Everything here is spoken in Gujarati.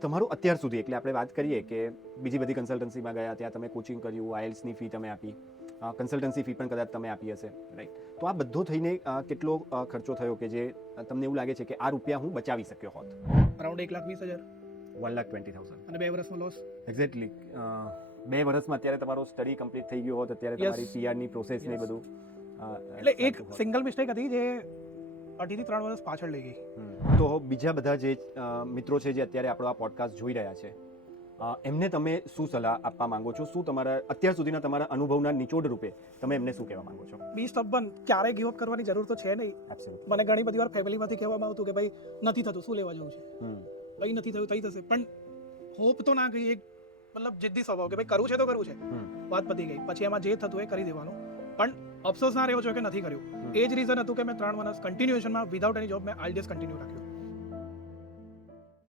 તમારું અત્યાર સુધી એટલે આપણે વાત કરીએ કે બીજી બધી કન્સલ્ટન્સીમાં ગયા, ત્યાં તમે કોચિંગ કર્યું, આઈએલ્સની ફી તમે આપી, કન્સલ્ટન્સી ફી પણ કદાચ તમે આપી હશે, રાઈટ? તો આ બધો થઈને કેટલો ખર્ચો થયો કે જે તમને એવું લાગે છે કે આ રૂપિયા હું બચાવી શક્યો હોત? અરાઉન્ડ 1,20,000 1,20,000. અને 2 વર્ષનો લોસ. એક્ઝેક્ટલી 2 વર્ષમાં અત્યારે તમારો સ્ટડી કમ્પ્લીટ થઈ ગયો હોત, અત્યારે Yes. તમારી પીઆરની પ્રોસેસ ને Yes. બધું એટલે એક સિંગલ મિસ્ટેક હતી જે 2.5 થી 3 વર્ષ પાછળ લઈ ગઈ. તો બીજા બધા જે મિત્રો છે જે અત્યારે આપણો આ પોડકાસ્ટ જોઈ રહ્યા છે, એમને તમે શું સલાહ આપવા માંગો છો? શું તમારા અત્યાર સુધીના તમારા અનુભવના નિચોડ રૂપે તમે એમને શું કહેવા માંગો છો? બી સ્ટબન, ક્યારેય ગીવ અપ કરવાની જરૂર તો છે નહીં. એબ્સોલ્યુટલી. મને ઘણી બધી વાર ફેમિલીમાંથી કહેવામાં આવતું કે ભાઈ નથી થતું, શું લેવા જવું છે, ભાઈ નથી થયું, થઈ થશે. પણ હોપ તો ના ગઈ, એક મતલબ જિદ્દી સ્વભાવ કે ભાઈ કરવું છે તો કરવું છે, વાત પતી ગઈ. પછી એમાં જે થતું એ કરી દેવાનું, પણ અફસોસ ના રહેવો જોઈએ કે નથી કર્યું. એ જ રીઝન હતું કે મેં 3 વર્ષ કન્ટિન્યુએશનમાં વિધાઉટ એની જોબ મેં આઈએલટીએસ કન્ટિન્યુ રાખ્યું.